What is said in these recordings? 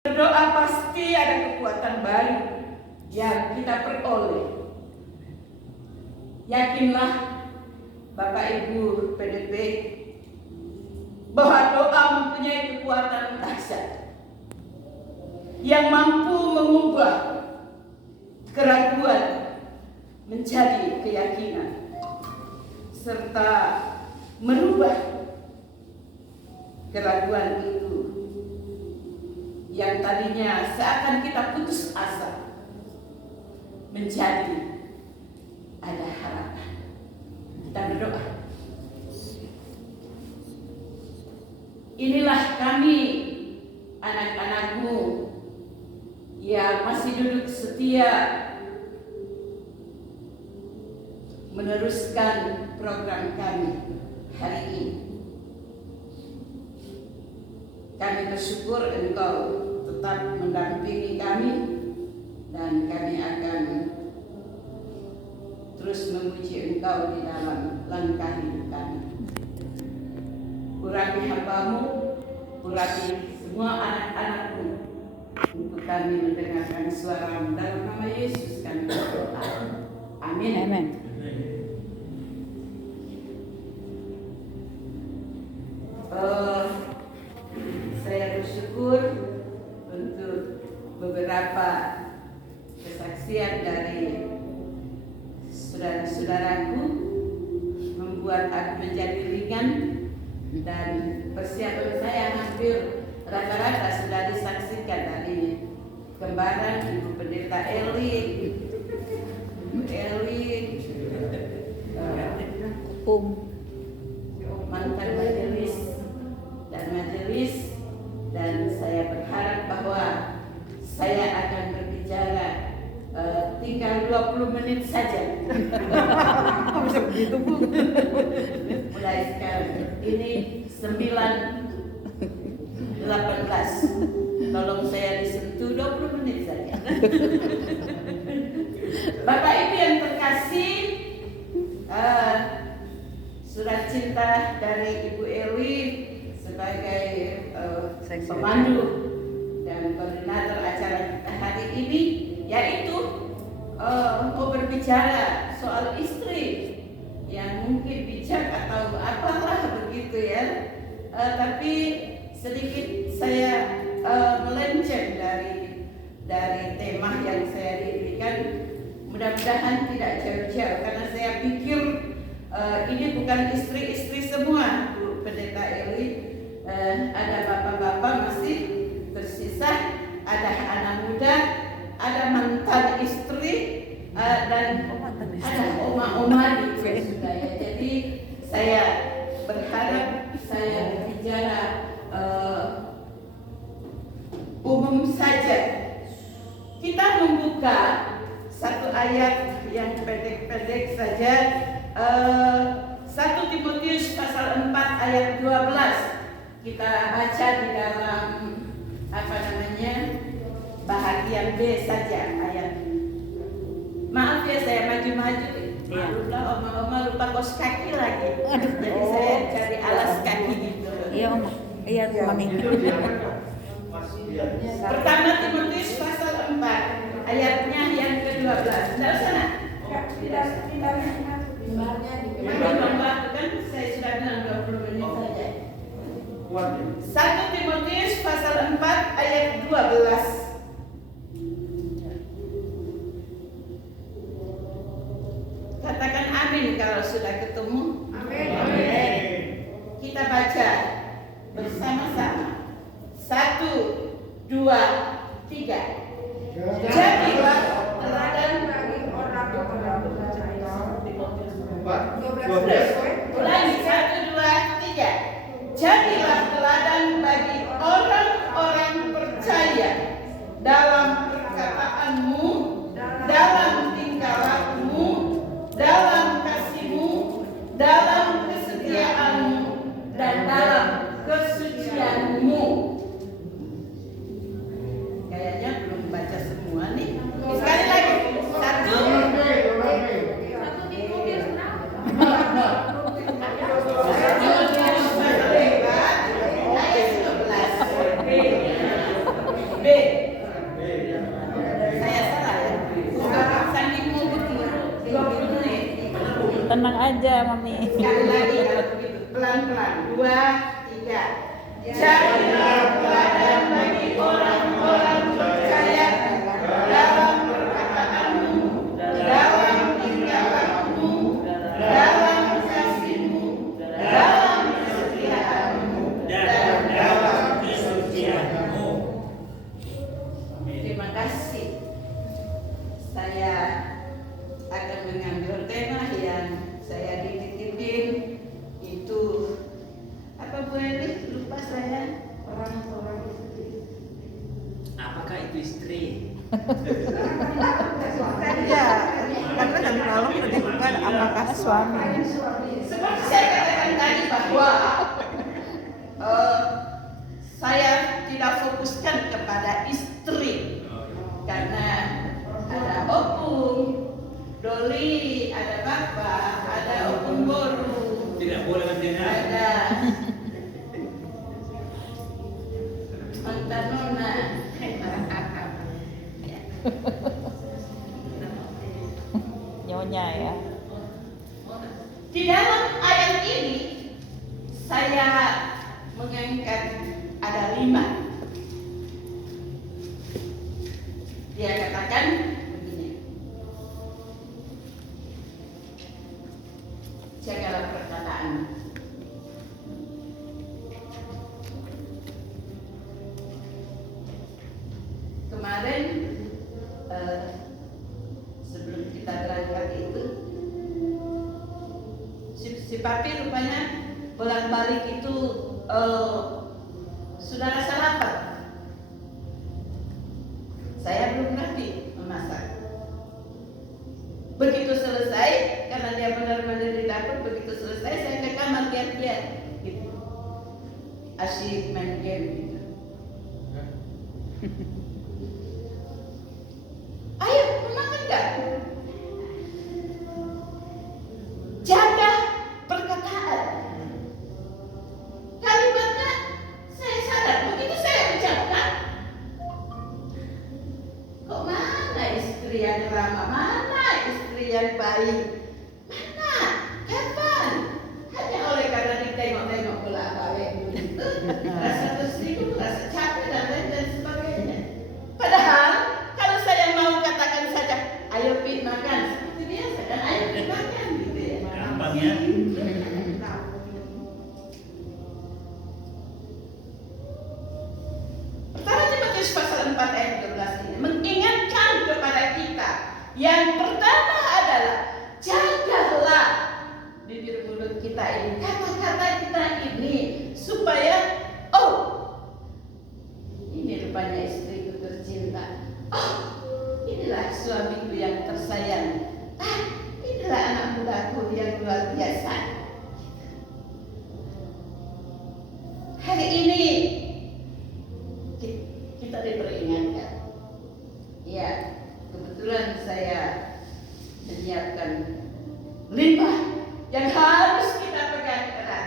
Berdoa pasti ada kekuatan baru yang kita peroleh. Yakinlah Bapak Ibu PDP bahwa doa mempunyai kekuatan dahsyat yang mampu mengubah keraguan menjadi keyakinan serta merubah keraguan itu yang tadinya seakan kita putus asa menjadi ada harapan. Kita berdoa. Inilah kami, anak-anakmu yang masih duduk setia meneruskan program kami hari ini. Kami bersyukur Engkau tetap mendampingi kami dan kami akan terus memuji Engkau di dalam langkah hidup kami. Urapi hamba-Mu, urapi semua anak-anak-Mu untuk kami mendengarkan suara-Mu. Dalam nama Yesus kami berdoa. Amin. Amin. Saya bersyukur untuk beberapa kesaksian dari saudara-saudaraku membuat aku menjadi ringan, dan persiapan saya hampir rata-rata sudah disaksikan dari kembaran Ibu Pendeta Eli, mantan majelis dan saya berharap bahwa saya akan berbicara tinggal 20 menit saja. Bisa begitu, Bu? Mulai sekarang. Ini 9:18. Tolong saya disentuh 20 menit saja. Bapak Ibu yang terkasih, surat cinta dari Ibu Eli sebagai pemandu dan koordinator acara kita hari ini, yaitu mau berbicara soal istri yang mungkin bijak atau apalah begitu ya, tapi sedikit saya melenceng dari tema yang saya diberikan. Mudah-mudahan tidak jauh-jauh karena saya pikir ini bukan istri-istri semua, Bu Pendeta Eli. Ada bapak-bapak masih tersisa, ada anak muda, ada mantan istri, dan ada oma-oma di juga ya. Jadi saya berharap saya berbicara umum saja. Kita membuka satu ayat yang pendek-pendek saja, 1 Timotius pasal 4 ayat 12. Kita baca di dalam bahagian B saja ayat. Maaf ya saya maju-maju. Maklumlah oma-oma lupa kos kaki lagi. Jadi saya cari alas kaki gitu. Iya, Oma. Iya, Mami. Pertama Timotius pasal 4 ayatnya yang ke-12. Tidak sana. Kan saya sudah bilang 20 menit saja. 1 Timotius pasal 4 ayat 12. Katakan amin kalau sudah ketemu. Amin. Kita baca bersama-sama. 1, 2, 3. Jadilah teladan bagi orang-orang percaya. Ulangi 1, 2, 3. Jadilah teladan bagi orang-orang percaya dalam perkataanmu, dalam tingkah lakumu, dalam kasihmu, dalam kesetiaanmu, dan dalam kesucianmu. Kayaknya belum baca semua nih. Sekali lagi. 1. B. aja Mami. Sekali lagi kalau begitu, pelan-pelan. 2, 3. Jadilah teladan bagi orang-orang percaya dalam perkataanmu, dalam tingkah lakumu, dalam kasihmu, dalam kesetiaanmu, dan dalam kesucianmu. Terima kasih. Saya akan mengambil tema yang saya dititipin itu apa Bu Eli? Lupa saya. Orang-orang itu. Apakah itu istri? Ya, karena tadi malam ditemukan apakah suami. Seperti saya katakan tadi bahwa saya tidak fokuskan kepada istri karena ada opung, Doli, ada bapak, ada opung boru, Tidak boleh mendengar. ada mantan nona. Nyonya ya. Di dalam ayat ini saya mengangkat ada 5. Dia katakan begini. Jagalah perkataan. Kemarin sebelum kita berangkat itu si papi rupanya bolak-balik itu sudah rasa lapar. Saya belum ngerti memasak. Begitu selesai, karena dia benar-benar di dapur, begitu selesai saya ke kamar lihat dia gitu. Asyik main game gitu. Ayo, mau makan gak? Jaga perkataan. Kalimatnya saya sadar, begitu saya ucapkan, kok mana istri yang ramah, mana istri yang baik, mana, kapan? Hanya oleh karena ditengok-tengok bolak-balik begitu, rasa tersinggung, rasa capek dan lain dan sebagainya. Padahal kalau saya mau katakan saja, ayo Pi makan seperti biasa dan ayo Pi makan gitu ya. Gampang ya. Pertama Timotius pasal 4 ayat 12 ini mengingatkan kepada kita. Yang pertama adalah jagalah bibir mulut kita ini, kata-kata kita ini supaya ini rupanya istriku tercinta. Inilah suamiku yang tersayang. Inilah anak mudaku yang luar biasa. Hari ini kita diperingatkan. Ya, kebetulan saya menyiapkan 5 yang harus kita pegang erat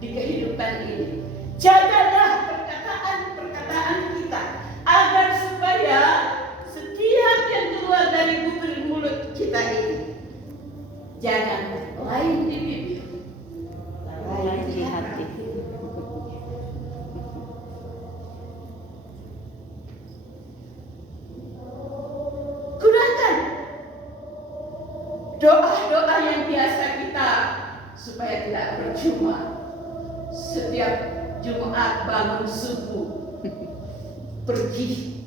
di kehidupan ini. Jagalah perkataan kita agar supaya setiap yang keluar dari bibir mulut kita ini jangan lain di bibir, lain di hati. Gunakan doa-doa yang biasa kita supaya tidak percuma. Setiap Jumat bangun subuh pergi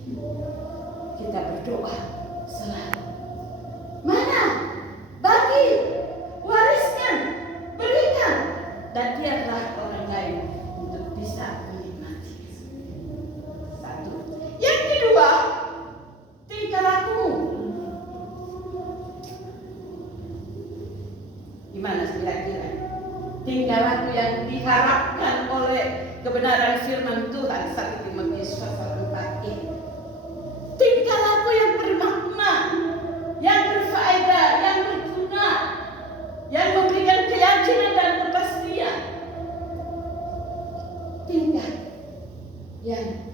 kita berdoa selalu. Mana? Bagi, wariskan, berikan, dan biarlah orang lain untuk bisa menikmati. 1. Yang kedua, tingkah lakumu. Gimana kira-kira? Tingkah laku yang diharapkan oleh kebenaran firman Tuhan 1 Timotius pasal 4 ini. Tingkah laku yang bermakna, yang berfaedah, yang berguna, yang memberikan keyakinan dan kepastian. Tingkah yang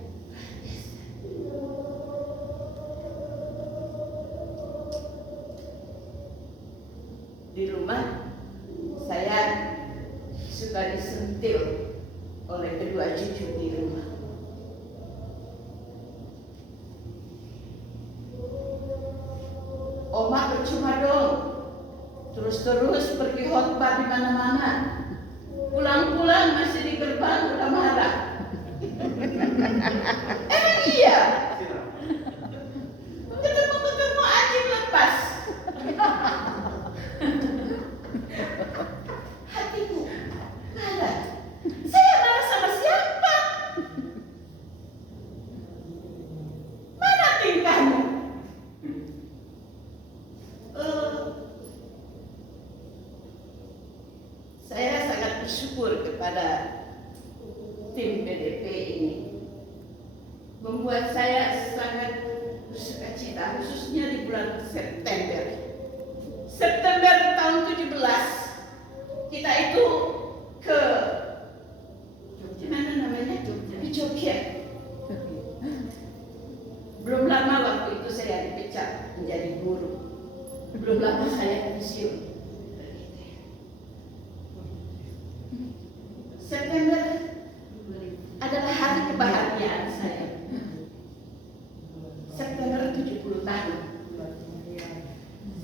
di rumah Oma percuma dong. Terus-terus pergi khotbah di mana-mana. Pulang-pulang masih di gerbang udah marah. Emang iya? Ketemu-ketemu anjing lepas. Hatiku marah. Saya marah sama siapa? Mana tingkahmu? Saya sangat bersyukur kepada tim PDP ini. Membuat saya sangat bersukacita, khususnya di bulan September. September tahun 17, kita itu ke mana namanya? Di Jogja. Belum lama waktu itu saya dipecat menjadi guru. Belum lama saya pensiun. September adalah hari kebahagiaan saya. September 70 tahun.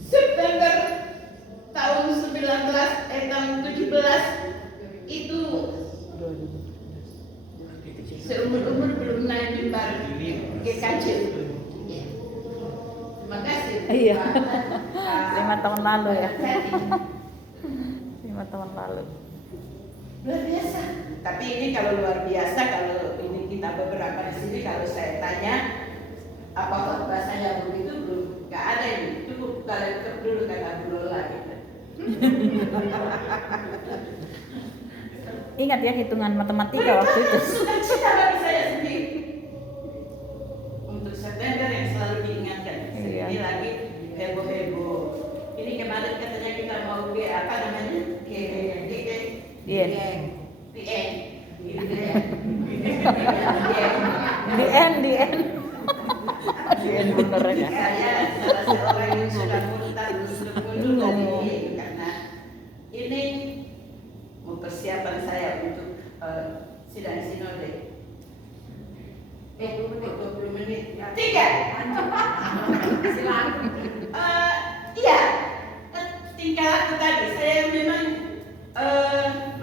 September tahun 17 itu seumur-umur belum naik mimbar GKJ. Terima kasih. Iya. Pak 5 tahun lalu ya. Jadi, 5 tahun lalu. luar biasa. Tapi ini kalau luar biasa, kalau ini kita beberapa di sini, kalau saya tanya apakah bahasanya begitu, belum, nggak ada ini. Cukup kalian cek dulu kata Bu Lola gitu. Ingat ya hitungan matematika waktu itu. Sudah cita bagi saya sendiri. Untuk September yang selalu diingatkan. Iya. Ini lagi heboh-heboh. Ini kemarin katanya kita mau ke apa namanya? Dien. Dien bener ya. Saya salah seorang yang sudah muntah untuk mundur dari ini karena ini mempersiapkan saya untuk sidang sinode. 20 menit. 3. Silakan. Iya. Tingkah laku tadi saya memang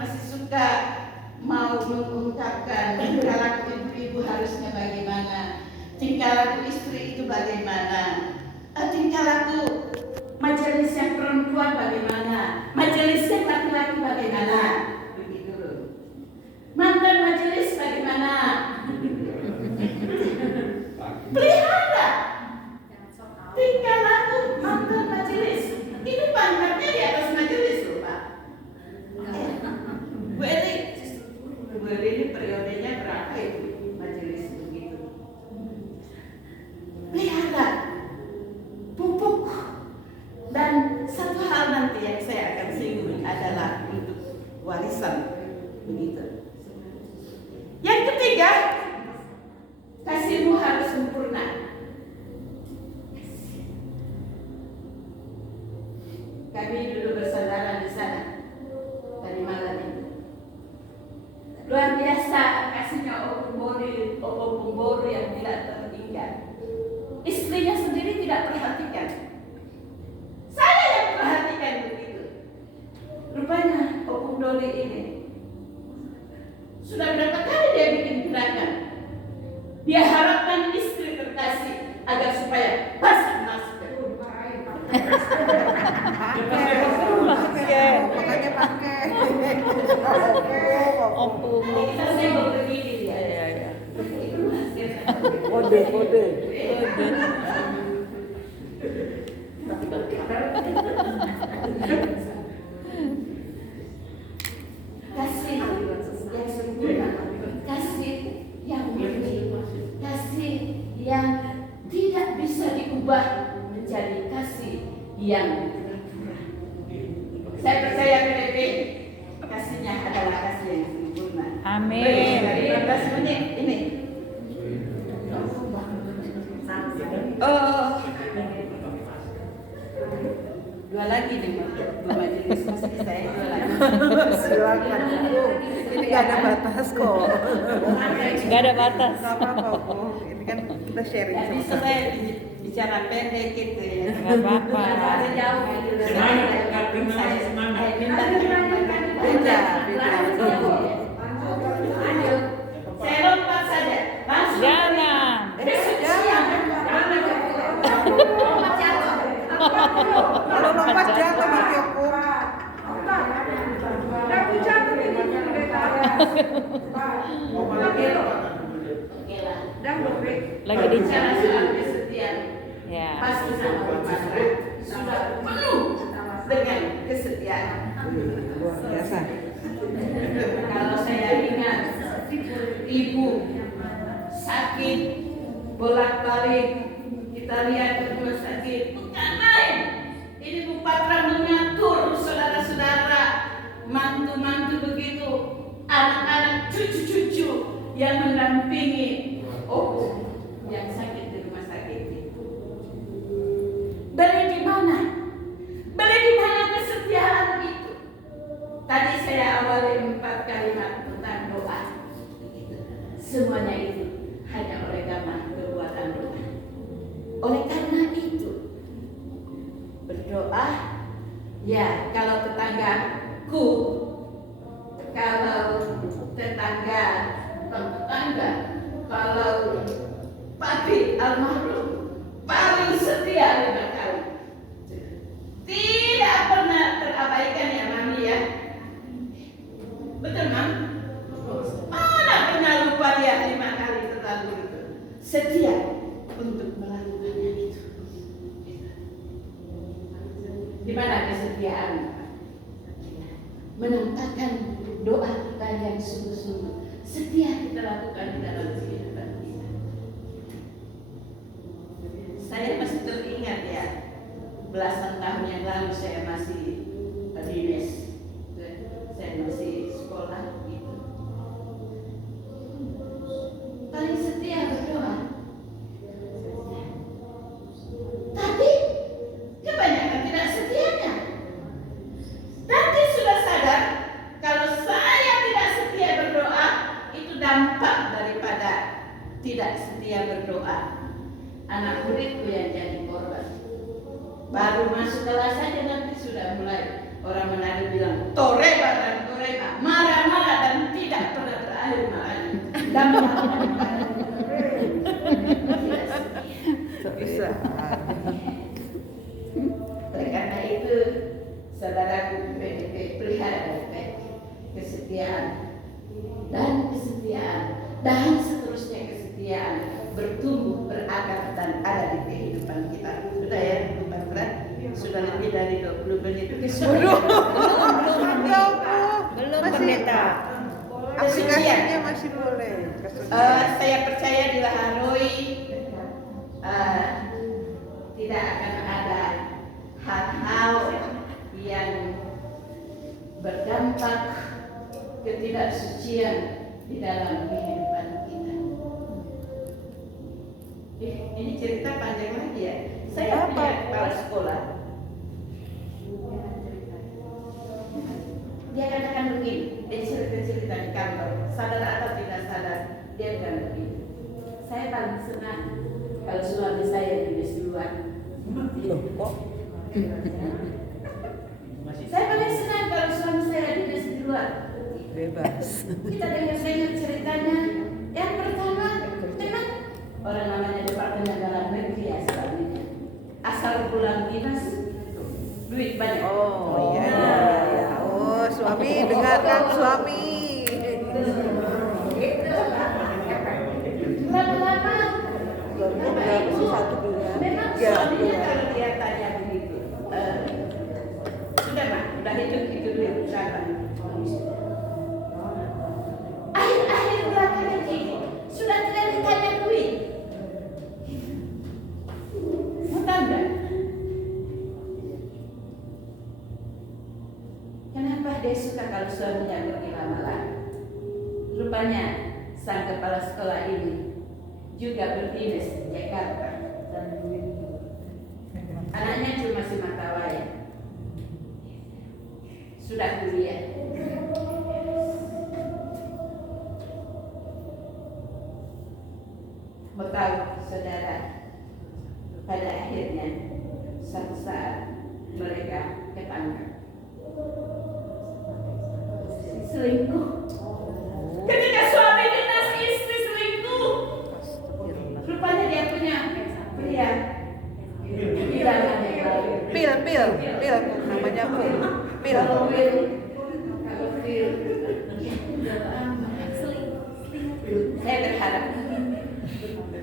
masih suka mau mengungkapkan tingkah laku ibu-ibu harusnya bagaimana, tingkah laku istri itu bagaimana, tingkah laku majelis yang perempuan bagaimana, majelis yang laki-laki bagaimana, begitu loh. Mantan majelis bagaimana, pelihara tingkah laku mantan majelis. Itu pangkatnya di atas majelis loh Pak. Bu Eli ini periodenya berapa itu majelis begitu? Pelihara, pupuk, dan satu hal nanti yang saya akan singgung adalah untuk warisan begitu. Yang ketiga, kasihmu harus sempurna. Kami dulu bersaudara di sana tadi malam ini. Luar biasa kasihnya Opo Pemboru yang tidak terhingga. Istrinya sendiri tidak perhatikan. Saya yang perhatikan begitu. Rupanya Opo Doli ini sudah berapa kali dia bikin gerakan. Dia harapkan istri terkasih agar supaya pasang masker. Makanya pakai. Opung. Kita sembok begini dia. Iya. Kode. Kasih yang sempurna, kasih yang murni, kasih yang tidak bisa diubah menjadi kasih yang pura-pura. Saya percaya PDP kasihnya adalah kasih yang sempurna. Amin. 15 menit ini. dua lagi nih Bu Majelis, masih saya dua lagi. Silakan Bu. Ini nggak ada batas kok. Nggak ada batas. Nggak apa-apa Bu. Ini kan kita sharing Nggak bisa sama-sama. saya bicara pendek gitu ya. Nggak apa-apa. Ada jauh gitu. Semangat, Kak, benar, semangat. Minta Beda. Ayo, saya lompat saja. Langsung. Jangan. Kalau lompat jatuh Mas Yoko. Oke lah. Lagi di Bicara soal kesetiaan. Ya. Pasti sama Bu Pasra sudah penuh dengan kesetiaan. Luar biasa. Kalau saya ingat ibu sakit bolak-balik, kita lihat ke rumah sakit, bukan main. Ini Bu Patra mengatur saudara-saudara, mantu-mantu begitu, anak-anak, cucu-cucu yang mendampingi yang sakit di rumah sakit itu. Beli di mana? Beli di mana kesetiaan itu? Tadi saya awali 4 kalimat tentang doa. Semuanya itu hanya oleh karena perbuatan doa. Oleh karena itu berdoa, ya kalau tetanggaku, kalau tetangga, kalau papi almarhum paling setia 5 kali. Tidak pernah terabaikan ya Mami ya. Betul Mam? Mana pernah lupa dia 5 kali terlalu itu. Setia untuk melakukannya itu. Di mana kesetiaan? Menampakkan doa kita yang sungguh-sungguh. Setia kita lakukan di dalam kehidupan kita. Saya masih teringat ya, belasan tahun yang lalu saya masih dinas, saya masih sekolah gitu. Paling setia berdoa. Tapi kebanyakan tidak setianya. Nanti sudah sadar kalau saya tidak setia berdoa, itu dampak daripada tidak setia berdoa. Anak muridku yang jadi korban. Baru masuk kelas saja nanti sudah mulai orang menari bilang toreba dan toreba, marah-marah dan tidak pernah berakhir marahnya. Dampak daripada tidak setia. Bisa. Oleh karena itu, saudaraku PDP pelihara baik-baik kesetiaan dan seterusnya kesetiaan bertumbuh, berakar dan ada di kehidupan kita. Sudah ya, Bu Patra? Sudah lebih dari 20 menit. Belum pendeta. Aplikasinya masih boleh. Saya percaya di Laharoi tidak akan ada hal-hal yang berdampak ketidaksucian di dalam kehidupan kita. Ini cerita panjang lagi ya. Saya punya kepala sekolah. Dia katakan begini, dia cerita di kantor, sadar atau tidak sadar, dia bilang begini. Saya paling senang kalau suami saya tulis duluan. Saya paling senang kalau suami saya tulis duluan. Bebas. Kita dengar ceritanya. Yang pertama, memang orang namanya Departemen Dalam Negeri asalnya. Asal pulang dinas, duit banyak. Oh iya. Oh suami, dengarkan suami. Lama-lama, Berapa sih 1 bulan? memang Ya, suaminya ya. kalau dia tanya begitu, sudah Mak, udah itu duit berapa? Akhir-akhir belakangan ini sudah tidak ditanya duit. Mau tahu nggak? Kenapa dia suka kalau suaminya pergi lama-lama? Rupanya sang kepala sekolah ini juga berdinas di Jakarta. Anaknya cuma si Matawaya. saudara, pada akhirnya suatu saat mereka ketangkap. Selingkuh. Ketika suami dinas istri selingkuh, rupanya dia punya pria di dalamnya. Pil, namanya pil. Kalau pil, saya berharap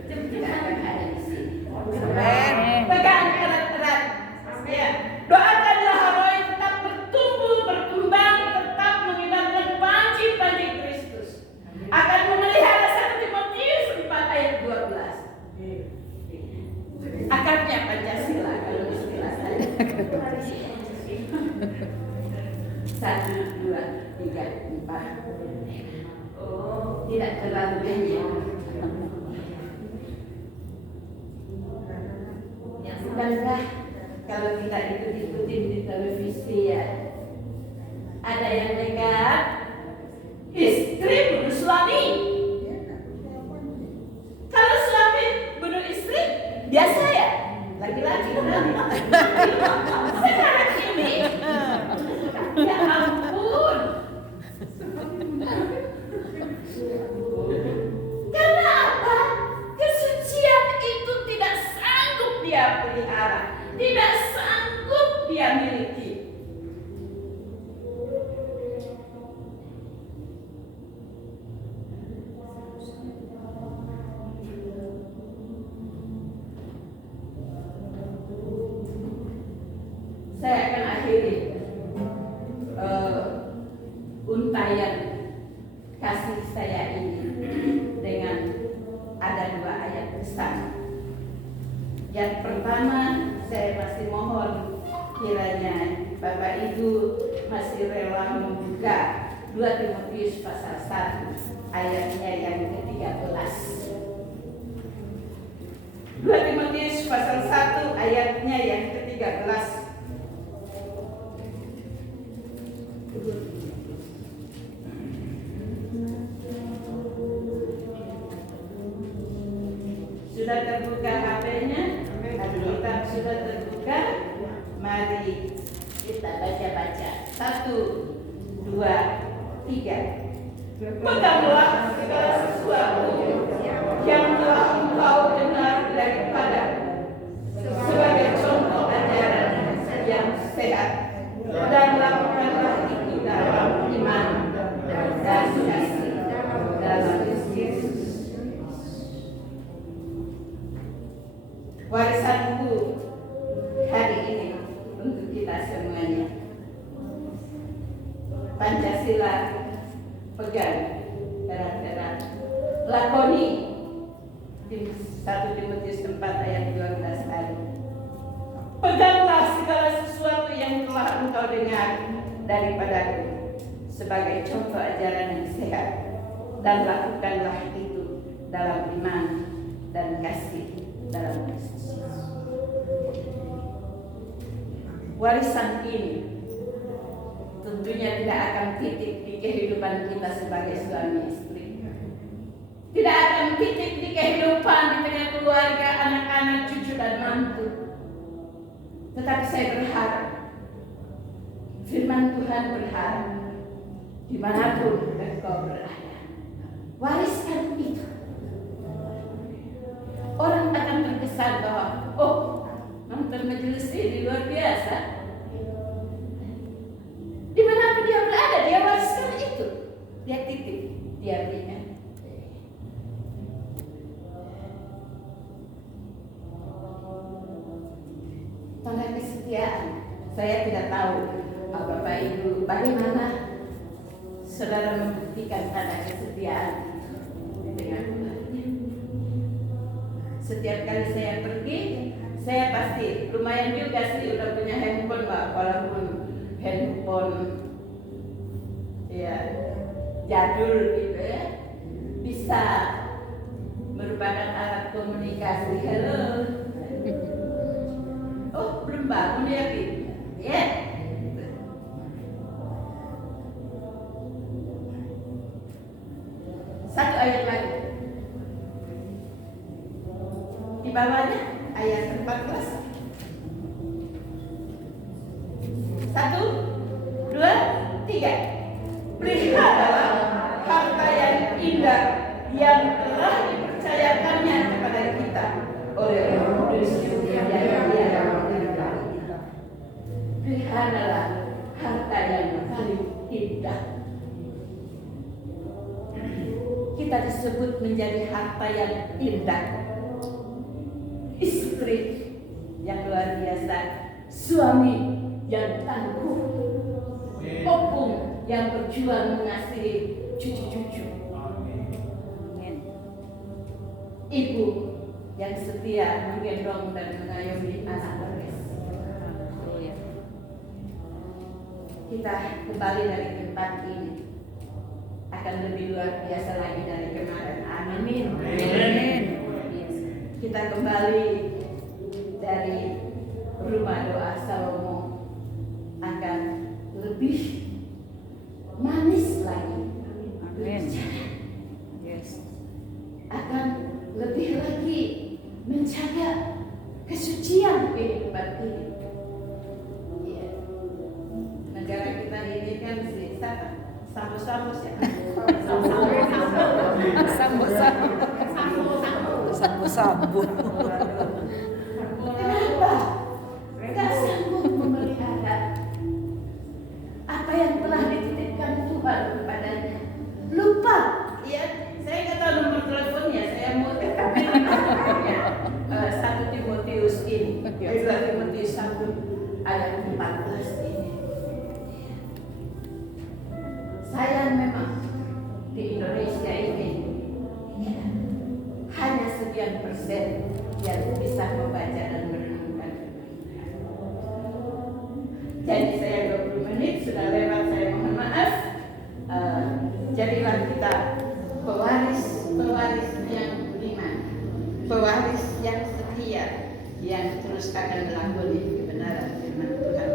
tidak akan ada di sini. Amin. Pegang erat-erat. Ya. Doakanlah Roy tetap bertumbuh, berkembang, tetap mengidamkan panji-panji Kristus. Akan memelihara 1 Timotius 4 ayat 12. Akarnya Pancasila kalau istilah saya. 1, 2, 3, 4. Oh, tidak terlalu banyak. Bukankah kalau kita ikutin di televisi ya, ada yang nekat istri bunuh suami. Kalau suami bunuh istri, biasa ya, laki-laki berani. Sekarang ini, ya ampun. Karena apa? Kesucian itu tidak sanggup dia pelihara, tidak sanggup dia miliki. Saya akan akhiri untayan kasih saya ini dengan ada 2 ayat besar. Yang pertama, saya masih mohon kiranya Bapak Ibu masih rela membuka 2 Timotius pasal 1 ayatnya yang ke-13. 2 Timotius pasal 1 ayatnya yang ke-13. Sudah terbuka HP-nya? Alkitab sudah terbuka? Mari kita baca-baca. 1, 2, 3. Peganglah segala sesuatu yang telah engkau dengar daripada sebagai contoh ajaran yang sehat, dan lakukanlah itu dalam iman dan kasih dalam Yesus. Warisanku hari ini untuk kita semuanya. Pancasila pegang erat-erat, lakoni. 1 Timotius 4 ayat 12 tadi. Peganglah segala sesuatu yang telah engkau dengar daripadaku sebagai contoh ajaran yang sehat, dan lakukanlah itu dalam iman dan kasih dalam Kristus. Warisan ini tentunya tidak akan titik di kehidupan kita sebagai suami istri. Tidak akan titik di kehidupan di tengah keluarga, anak-anak, cucu dan mantu. Tetapi saya berharap, firman Tuhan berharap, dimanapun engkau berada, wariskan itu. Orang akan terkesan bahwa, oh, nonton majelis ini luar biasa. Dimanapun dia berada, dia wariskan itu. Dia titip, dia berikan. Tanda kesetiaan. Saya tidak tahu, Bapak Ibu, bagaimana saudara membuktikan tanda kesetiaan dengan Tuhannya. Setiap kali saya pergi, saya pasti lumayan juga sih udah punya handphone, Mbak, walaupun handphone ya jadul gitu ya, bisa merupakan alat komunikasi. Halo, oh belum bangun ya, ya. Satu ayat lagi. Di bawahnya ayat 14. 1, 2, 3. Peliharalah harta yang indah yang telah dipercayakannya kepada kita oleh Roh Kudus yang Dia berikan. Peliharalah harta yang paling indah. Kita disebut menjadi harta yang indah. Istri yang luar biasa, suami yang tangguh, opung yang berjuang mengasihi cucu-cucu, ibu yang setia menggendong dan mengayomi anak beres. Kita kembali dari tempat ini akan lebih luar biasa lagi dari kemarin. Amin. Amin. Kita kembali dari rumah doa Salomo akan lebih manis lagi. Amin. Yes. Akan lebih lagi menjaga kesucian kehidupan ini. Ya. Negara kita ini kan si sambus-sambus ya. Sambu-sambu. Kenapa? Tidak sanggup memelihara apa yang telah dititipkan Tuhan kepadanya. Lupa, ya. Saya nggak tahu nomor teleponnya. Saya mau ya. 1 Timotius ini, 2 Timotius 1 ayat 14 ini. Sayang memang di Indonesia ini ya, hanya sekian persen yang bisa membaca dan merenungkan. Jadi saya 20 menit sudah lewat, saya mohon maaf. Jadilah kita pewaris yang beriman, pewaris yang setia, yang terus akan melakoni kebenaran firman Tuhan.